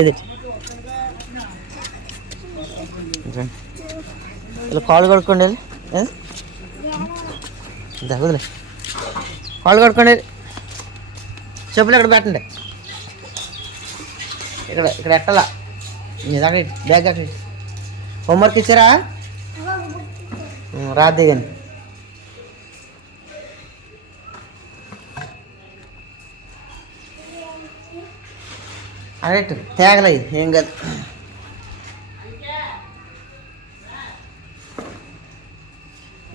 ఏది? ఇలా కాళ్ళు కడుక్కోండి వెళ్ళి. ఏ? ఇందా, వదిలే. కాళ్ళు కడుక్కోండి వెళ్ళి. చెప్పులు ఇక్కడ పెట్టండి? ఇక్కడ ఇక్కడ ఎట్టాలా? బ్యాగ్ అక్కడ హోంవర్క్ ఇచ్చారా? ఉం, రాద్ది కానీ. అరెక్ట్ తేగలే ఏం కాదు.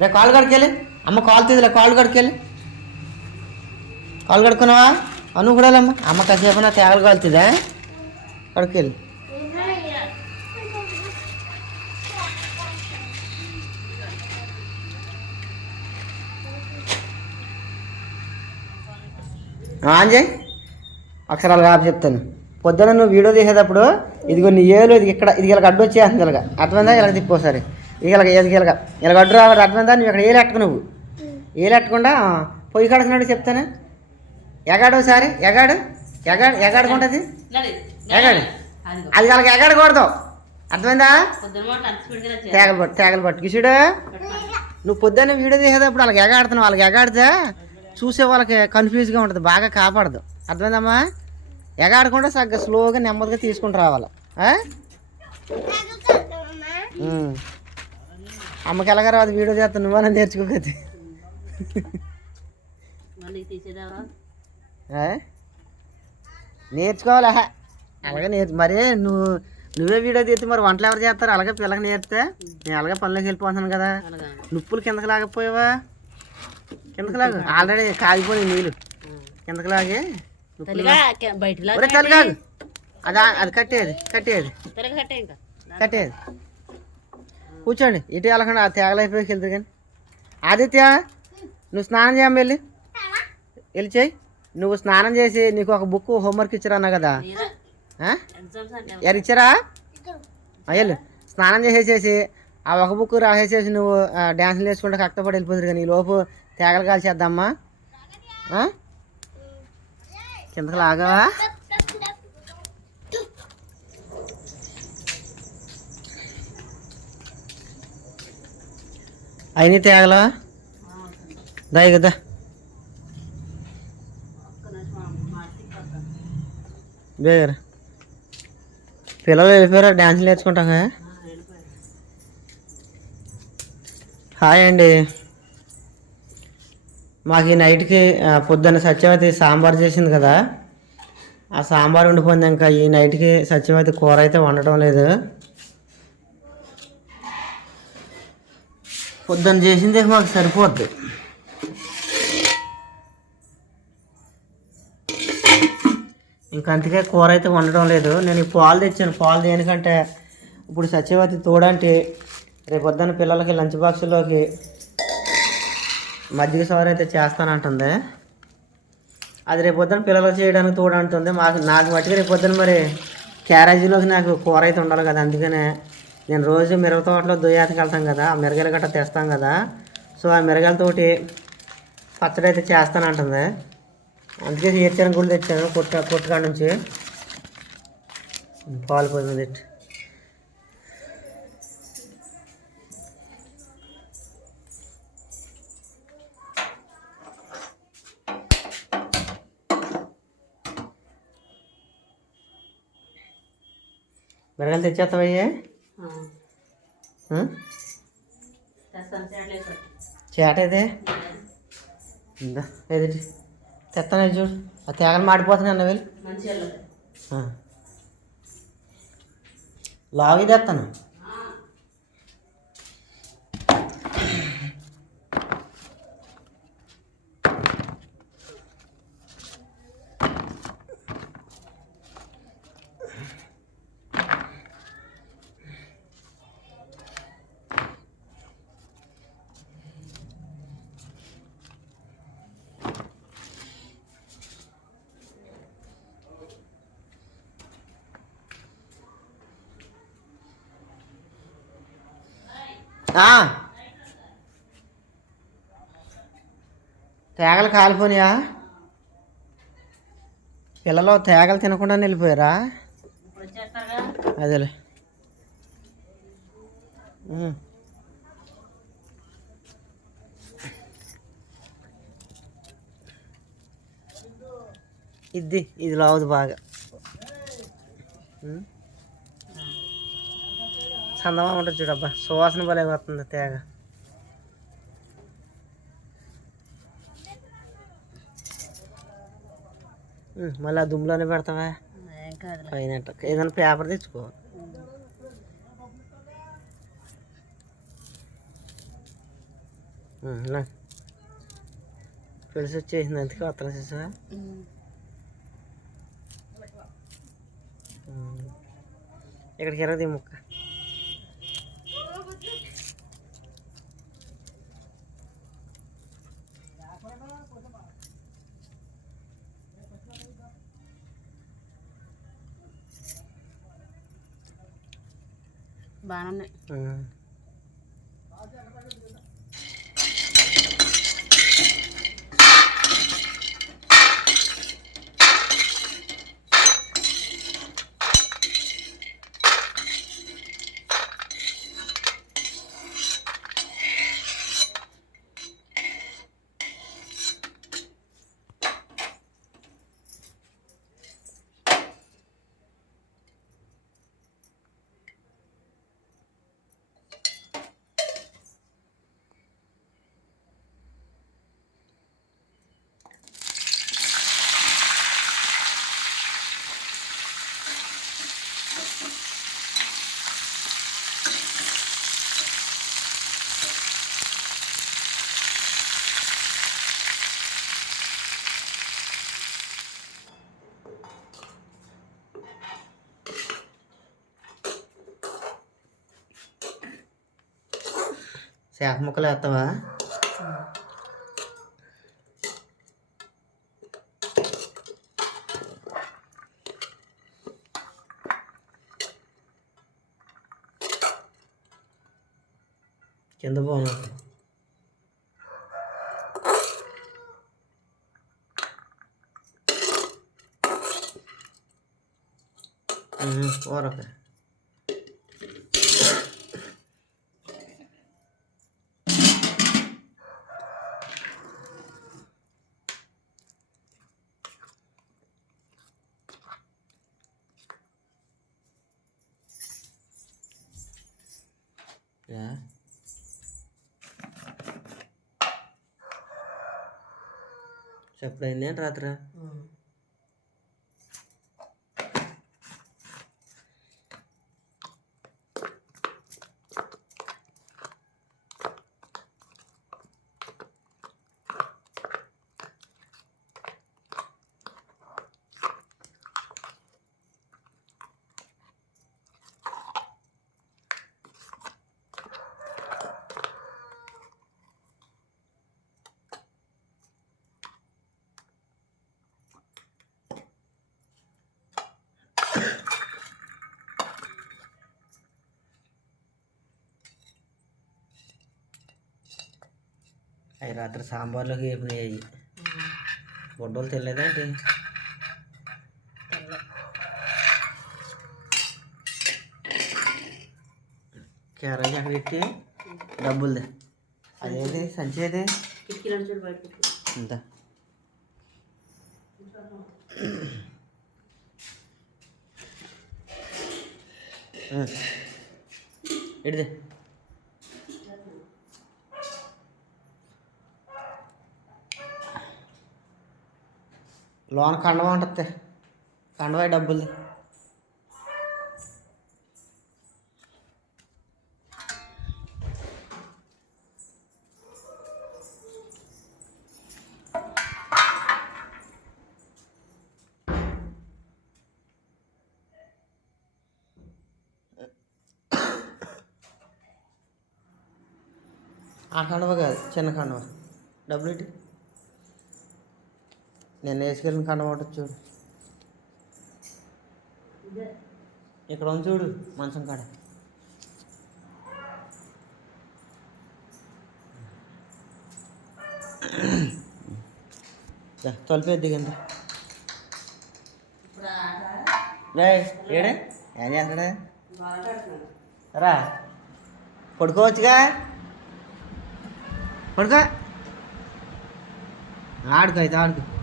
రే కాలు కడుకెళ్ళి అమ్మ కాలు తీదిలే కాలు కడుకెళ్ళి కాలు కడుక్కున్నావా? అను కూడా అమ్మ అమ్మ కాసేపు నా తేగలు కాలుతుందా? కడుకెళ్ళి ఆంజయ్ అక్షరాలు కాపు చెప్తాను. పొద్దున నువ్వు వీడియో తీసేటప్పుడు ఇదిగో నీ ఏలు ఇది ఇక్కడ ఇది ఇలా అడ్డు వచ్చేస్తుంది ఇలాగ. అర్థమైందా ఇలా తిప్పోసారి ఇది ఇలాగ ఏది ఇలాగ. ఇలా అడ్డు రావాలి అర్థమైందా నువ్వు ఇక్కడ ఏలెట్టుకు నువ్వు. ఏలెట్టకుండా పొయ్యి కడుతున్నాడు చెప్తాను. ఎగాడు ఒకసారి ఎగాడు ఎగాడు ఎగాడుకుంటుంది ఎగాడు. అది వాళ్ళకి ఎగాడకూడదు. అర్థమైందా? తేగలు పట్టు తేగలు పట్టు. కిషుడు నువ్వు పొద్దున్న వీడియో తీసేటప్పుడు వాళ్ళకి ఎగాడుతున్నావు. వాళ్ళకి ఎగాడితే చూసే వాళ్ళకి కన్ఫ్యూజ్గా ఉంటుంది. బాగా కాపాడదు. అర్థమైందమ్మా? ఎగాడకుండా సగ్గా స్లోగా నెమ్మదిగా తీసుకుంటూ రావాలి. అమ్మకి ఎలాగ రాదు వీడియో చేస్తా నువ్వన్నా నేర్చుకోకది ఆ? నేర్చుకోవాలా? అలాగే నేర్చు మరే నువ్వు నువ్వే వీడియో తీస్తే మరి వంటలు ఎవరు చేస్తారు? అలాగే పిల్లకి నేర్పితే? నేను అలాగే పనిలోకి వెళ్ళిపోతున్నాను కదా. నుప్పులు కిందకి లాగపోయావా? కిందకి లాగు. ఆల్రెడీ కాగిపోయి నీళ్ళు. కిందకి లాగే. కాదు అది అది కట్టేది కట్టేది. కట్టేది. కూర్చోండి. ఇటు వెళ్ళకుండా ఆ తేగలైపోయి వెళ్తుంది కానీ. ఆదిత్య నువ్వు స్నానం చేయమ్మ వెళ్ళి. వెళ్ళి చేయి నువ్వు స్నానం చేసి నీకు ఒక బుక్ హోంవర్క్ ఇచ్చారన్నా కదా? ఆ? ఎవరు ఇచ్చారా? వెళ్ళు. స్నానం చేసేసేసి ఆ ఒక బుక్ రాసేసేసి నువ్వు డ్యాన్సులు వేసుకుంటే కష్టపడి వెళ్ళిపోతుంది కానీ ఈ లోపు తేగలు కాల్చేద్దామా? కిందకి లాగవా? అయినా తేగలా దాయి కదా బేగర. పిల్లలు వెళ్ళిపోయారా? డ్యాన్స్ నేర్చుకుంటాం హాయ్ అండి. మాకు ఈ నైట్కి పొద్దున్న సత్యవతి సాంబార్ చేసింది కదా ఆ సాంబార్ ఉండిపోయింది ఇంకా ఈ నైట్కి సత్యవతి కూర అయితే వండటం లేదు. పొద్దున్న చేసింది మాకు సరిపోద్ది. ఇంకా అందుకే కూర అయితే వండడం లేదు. నేను ఈ పాలు తెచ్చాను. పాలు దేనికంటే ఇప్పుడు సత్యవతి తోడంటే రేపు పొద్దున్న పిల్లలకి లంచ్ బాక్స్లోకి మజ్జిగ సవర్ అయితే చేస్తానంటుంది. అది రేపు పొద్దున్న పిల్లలకు చేయడానికి తోడంటుంది. మాకు నాకు మట్టుకు రేపు పొద్దున్న మరి క్యారేజీలోకి నాకు కూర అయితే ఉండాలి కదా. అందుకనే నేను రోజు మిరగ తోటలో దుయ్యాతకి వెళ్తాం కదా. ఆ మిరగలు గట్రా తెస్తాం కదా. సో ఆ మిరగలతోటి పచ్చడి అయితే చేస్తానంటుంది. అందుకే చేర్చాను కూడా తెచ్చాను కొట్ట కొట్టుకాడ నుంచి. పాలు పోయి మీద పెట్టి. మిరగాయలు తెచ్చేస్తావయ్యే? చేట అయితే ఇందా ఏది? తెస్తాను చూడు. ఆ తేగలు మాడిపోతున్నాయి అన్న వెళ్ళి. లావి తెస్తాను తేగలు కాలిపోనియా? పిల్లలు తేగలు తినకుండా వెళ్ళిపోయారా అదేలే. ఇది ఇది లావుది బాగా. చందమా ఉంటుంది చూడబ్బా. సువాసన భలే వస్తుంది తేగ. మళ్ళీ ఆ దుమ్ములోనే పెడతావా? పైన ఏదైనా పేపర్ తెచ్చుకో. పెళ్ళి వచ్చేసింది అందుకే వస్త్రం చేసావా? ఇక్కడికి ఎరగది ముక్క? బాగానే ఉమ్. శాఖ ముక్కలు వేస్తావా కింద బాగుంది ఊరక చెప్పడైంది ఏంటి రాత్రి అవి రాత్రి సాంబార్లోకి వేపినాయి అవి బొడ్డలు తెలియదేంటి క్యారేజ్ అక్కడ ఎట్టి డబ్బులది అదేది? సంచి ఏది? ఇంత. ఎడిదే లోన కండవ ఉంటుంది కండవ డబ్బులు. ఆ కండవ కాదు చిన్న కండవ డబ్బులు ఇటు. నేను వేసుకెళ్ళిన కండవ చూడు. ఇక్కడ ఉంది చూడు మంచం కాడ. తొలిపే దిగండి. ఏడే? ఏం చేస్తున్నాడు రా. పడుకోవచ్చుగా? పడుకో. ఆడుకో అయితే ఆడుకో.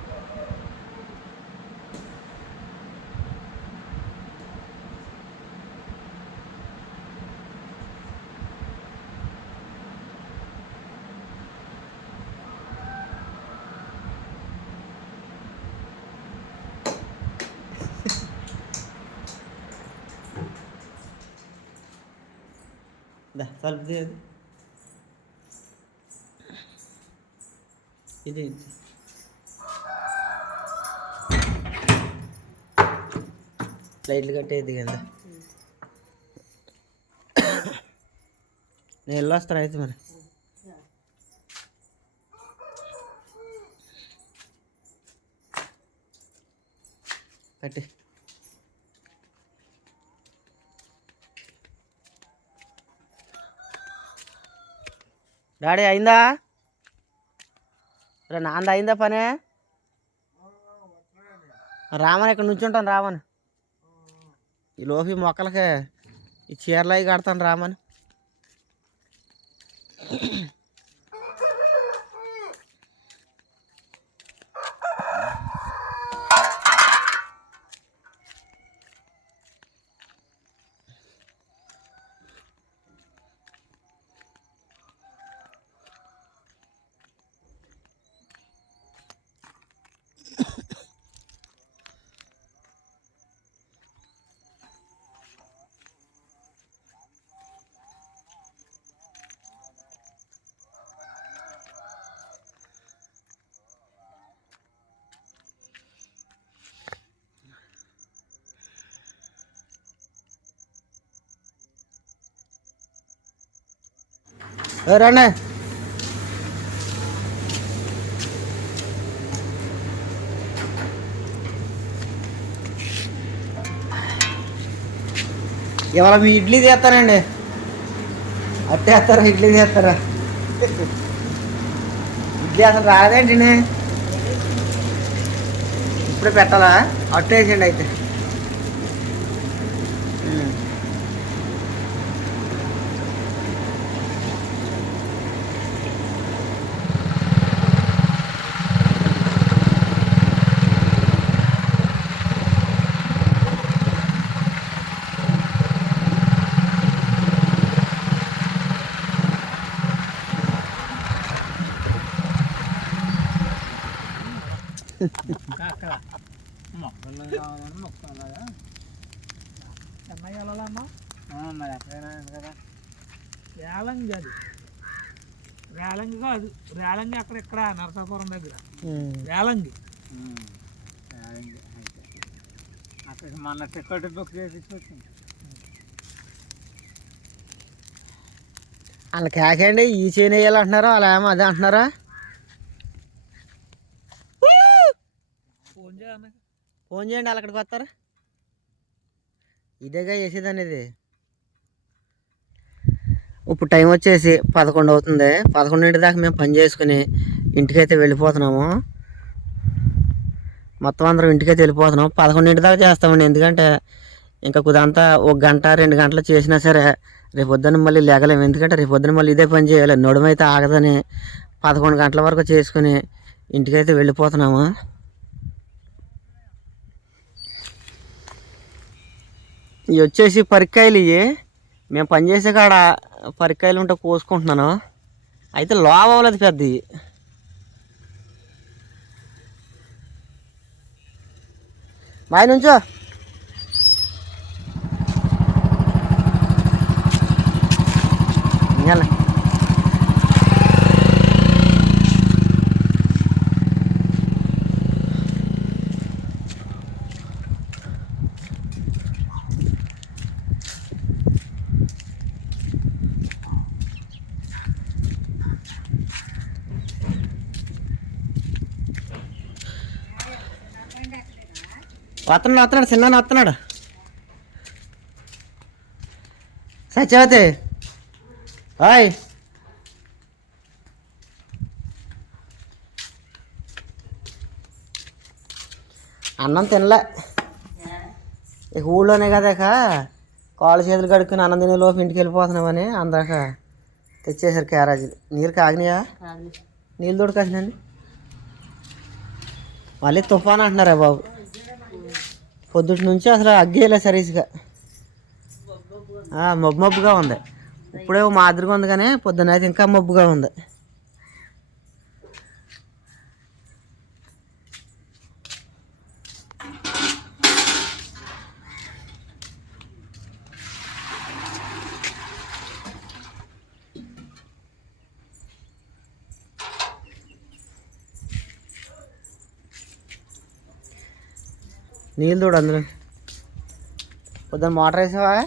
తలుపుది అది. ఇది లైట్లు కట్టేది కదా. నేను వెళ్ళొస్తాను అయితే మరి? కట్టే. డాడీ అయిందా? రే నాంద అయిందా పనే? రామన్ ఇక్కడ నుంచి ఉంటాను రామన్. ఈ లోపి మొక్కలకి ఈ చీరలు అవి కడతాను రామన్. రండి ఇవాళ మీ ఇడ్లీ చేస్తానండి అట్టే వేస్తారా ఇడ్లీ చేస్తారా ఇడ్లీ అసలు రాదేంటి ఇప్పుడే పెట్టాలా? అట్టేసండి వేసేయండి అయితే. చెన్నై వెళ్ళాలమ్మా మరి ఎక్కడైనా కదా రేలంగి అది రేలంగి కాదు రేలంగి అక్కడ ఇక్కడ నరసాపురం దగ్గర ఉమ్. రేలంగి అక్కడ మొన్న టికెట్ బుక్ చేసి వచ్చింది వాళ్ళ కేకండి ఈ చేను వేయాలంటున్నారు అలా ఏమో అదే అంటున్నారా ఫోన్ చేయండి అక్కడికి వస్తారా. ఇదేగా వేసేది అనేది ఇప్పుడు టైం వచ్చేసి పదకొండు అవుతుంది. పదకొండింటి దాకా మేము పని చేసుకుని ఇంటికైతే వెళ్ళిపోతున్నాము. మొత్తం అందరం ఇంటికైతే వెళ్ళిపోతున్నాం పదకొండింటి దాకా చేస్తామండి. ఎందుకంటే ఇంకా కుదంతా ఒక గంట రెండు గంటలు చేసినా సరే రేపు పొద్దున్న మళ్ళీ లేగలేము. ఎందుకంటే రేపు పొద్దున్న మళ్ళీ ఇదే పని చేయాలి. నడుమైతే ఆగదని పదకొండు గంటల వరకు చేసుకుని ఇంటికైతే వెళ్ళిపోతున్నాము. ఇవి వచ్చేసి పరికాయలు ఇవి మేము పనిచేసే కాడ పరికాయలు ఉంటే కోసుకుంటున్నాను అయితే లోవ అవ్వలేదు పెద్ద ఇవి బాయ్ నుంచో. ఇంకేలే. వస్తున్నాడు వస్తున్నాడు చిన్న వస్తున్నాడు సత్యవతి. హాయ్ అన్నం తినలే. ఇక ఊళ్ళోనే కదా ఇక. కాళ్ళు చేతులు కడుక్కుని అన్నం తినే లోపు ఇంటికి వెళ్ళిపోతున్నామని అందాక తెచ్చేసారు క్యారేజీలు. నీరు కాగినాయా? నీళ్ళు తోడుకొచ్చినండి మళ్ళీ తుఫాన్ అంటున్నారా బాబు. పొద్దుటి నుంచి అసలు అగ్గేయలే సరీస్గా. మబ్బు మబ్బుగా ఉంది. ఇప్పుడే ఓ మాదిరిగా ఉంది కానీ పొద్దున అయితే ఇంకా మబ్బుగా ఉంది. నీళ్ళు చూడు అందులో. పొద్దున్న మోటార్ వేసావా?